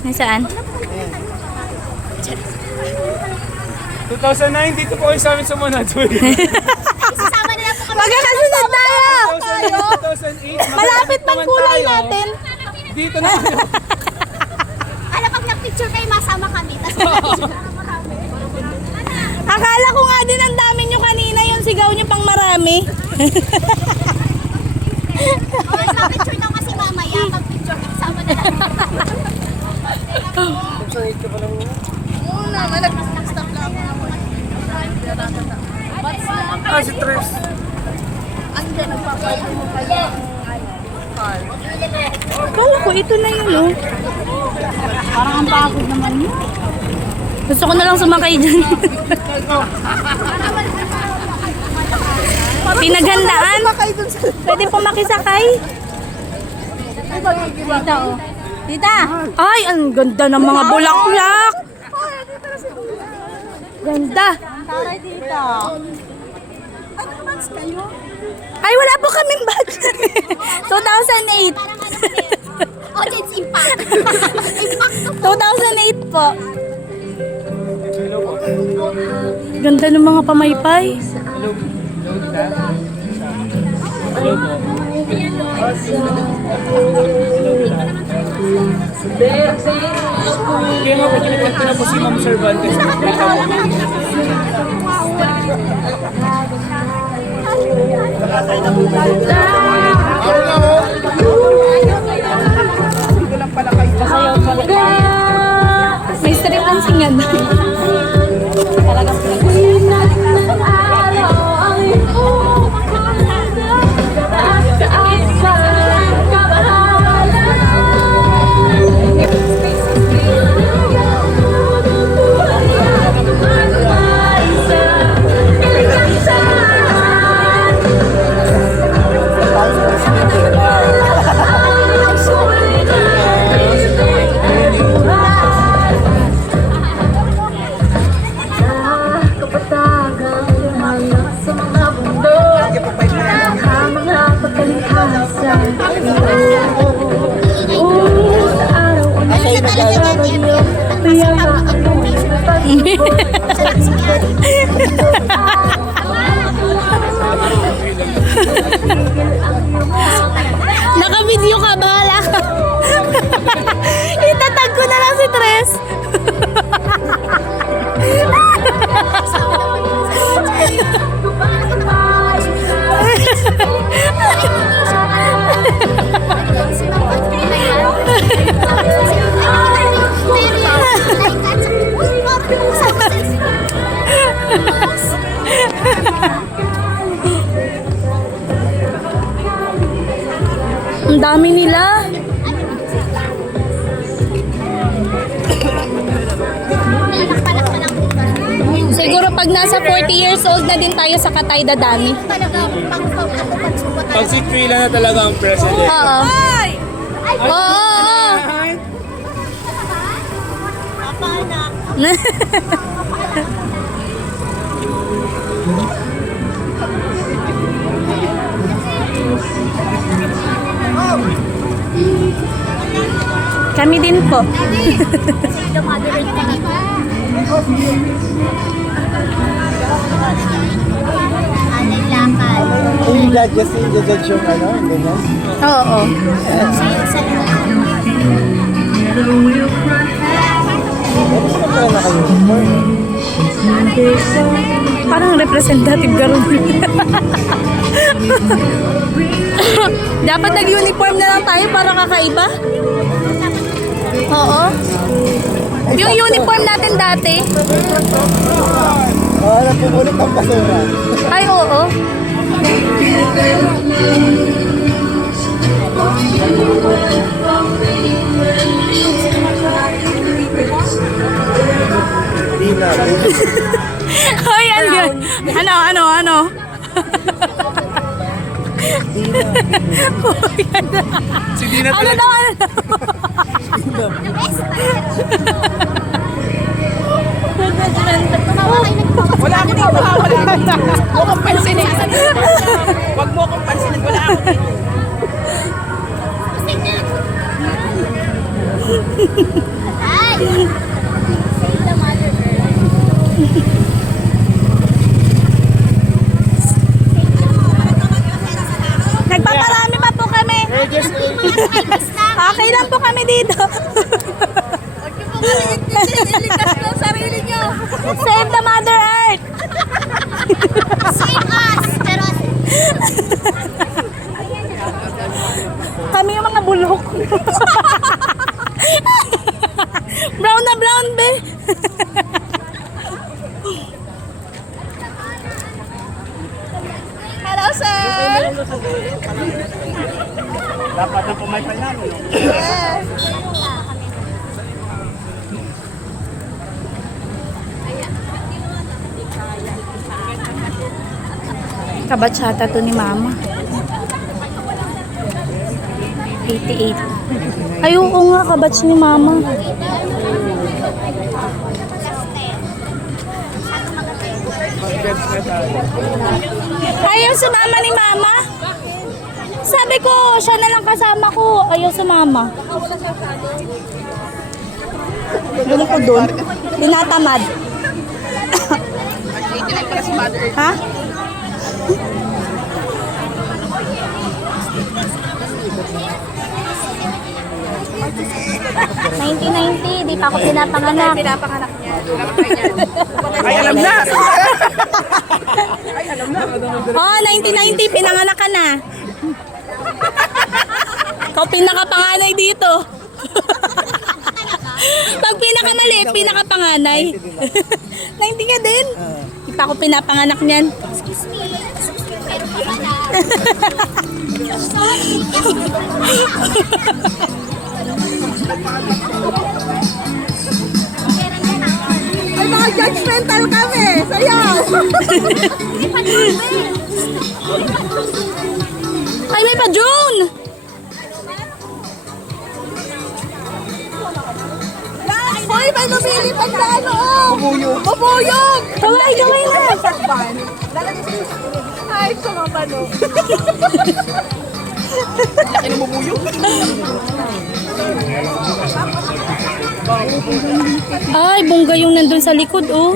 Nasaan? 2009, dito po kayo sa amin sumunod. Isasama na lang po kami. Magkakasunod tayo! 2008, Malapit ng kulay natin. Dito na kayo. Alam, pag nag-picture kayo, masama kami. Akala ko nga din ang dami nyo kanina yung sigaw nyo pang marami. Okay, picture daw kasi mamaya. Pag-picture, isama na lang. Oo naman, nag-stop lang ako. Si Tres. Ande, nagpapalit mo kayo. Kala ko, ito na yun, oh. Parang ang pagod naman yun. Gusto ko na lang sumakay dyan. Pinaghandaan. Pwede po makisakay. Tita, oh. Tita! Ay, ang ganda ng mga bulaklak. Ganda. Taray dito. Ano months kayo? Ay, wala po kaming batch. 2008. Audience impact. Impact to po. 2008 po. Ganda ng mga pamaypay. Hello po. Kaya nga po kinipag ko na po si Ma'am Cervantes. May strip dancing yan. Naka-video ka, bahala ka. Itatag ko na lang si Tres. Ang dami nila. Siguro pag nasa 40 years old na din tayo sa Katay dadami. Pag si Trila na talaga ang president. Oo. Oo. Kami din po. Just i-judge yung ano, ganyan. Oo. Ano na kayo? Parang representative garon. Dapat nag-uniform na lang tayo para kakaiba. Oo. Yung uniform natin dati. Alam po ulit ang basura. Ay, oo. Hindi na. Hoy, ano yun? Ano? Si Dina Ano talaga. daw? Wala ako dito ha, wala ako dito. Huwag kong pansinin. Huwag mo akong pansinin, wala ako dito. dito. Iligtas ko ang sarili niyo. Save the Mother Earth. Save us. Pero Kami yung mga bulok. Brown na brown, be. hello, sir. Dapat ang pumaypay namin. Kabatsata to ni Mama. 88. Ay, oo nga, kabats ni Mama. Ayaw sumama ni Mama. Sabi ko, siya na lang kasama ko. Ayaw sumama. Doon ko doon. Tinatamad. Pala si Mother Earth. Ha? Di pa ako pinapanganak. Pinapanganak niya. Ay, alam na. Oh, 1990, pinanganak ka na. Ikaw pinakapanganay dito. Pag pinakamaliit, pinakapanganay. 90 ka din. Di pa ako pinapanganak niyan. Excuse me. Pero pa na. Sorry. Ay, mga judgmental kami. Sayaw. Ay, may pa-drone! Hoy, may lumilipad na ano. Bubuyog. Bubuyog. Kaway na! Ay, sumabano. Laki ng bubuyog. Ay, bongga yung nandun sa likod, oh.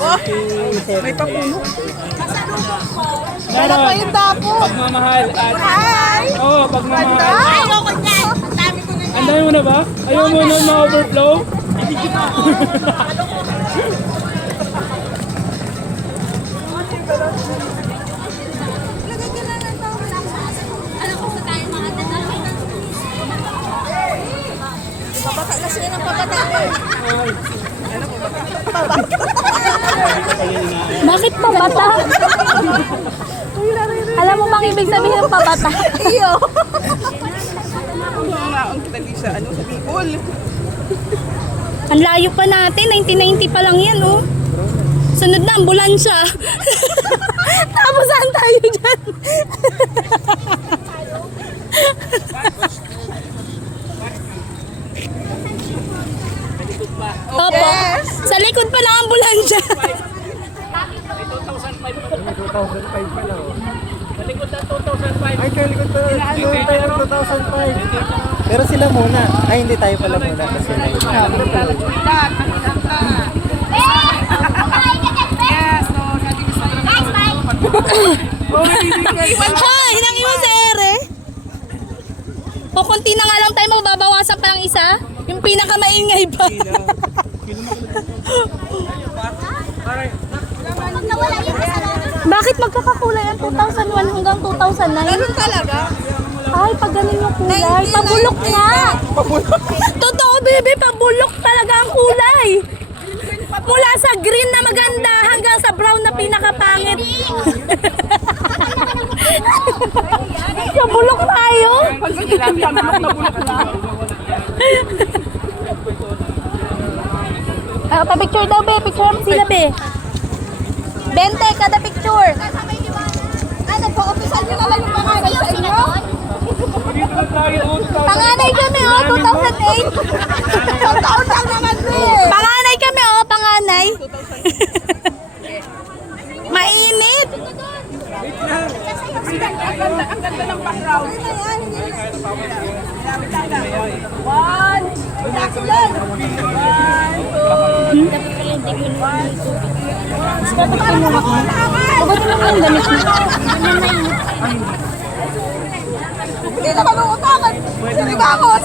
Oh, may papuno. Meron. Pa yung dapo. Pagmamahal at... Ay! Oo, pagmamahal. Ay, ako niyan. Dami ko na. Andahin mo na ba? Ayaw mo nun ma-overflow? Alam ko sa tayo mga dadalawin. Pabata na sila ng pabata. Bakit pabata? Alam mo bang ibig sabihin ng pabata? Iyo. Ang kita di sa ano, sa Bicol. Ang layo pa natin, 1990 pa lang yan, oh. Sunod na, ambulansya. Tapos saan tayo dyan? Opo. Sa likod pa lang ambulansya. 2005 pala oh. Nalikod na 2005. Ay, kalikod pa. Doon tayo ng 2005. Pero sila muna. Ay, hindi tayo pala muna. Kasi Hoy, nang iwan sa ere. O konti na nga lang tayo, mababawasan pa ng isa. Yung pinakamaingay pa. Pag nawala yung kasalanan. Bakit magkakakulay ang 2001 hanggang 2009? Ganun talaga. Ay, pag ganun yung kulay. Pabulok nga. Totoo, bebe. Pabulok talaga ang kulay. Mula sa green na maganda hanggang sa brown na pinakapangit. Pabulok tayo. Pag sila, bulok na bulok na. Ah, pa-picture daw, be. Picture mo sila, be. 20 kada picture. Ano po, official nyo na lang yung pangalan sa inyo? Dito na tayo. Panganay kami, oh, 2008. Isang taon lang naman eh. Panganay kami, oh, panganay. Mainit. Ang ganda ng background. One. Yan. Hindi naman uutakan. Sinibangon.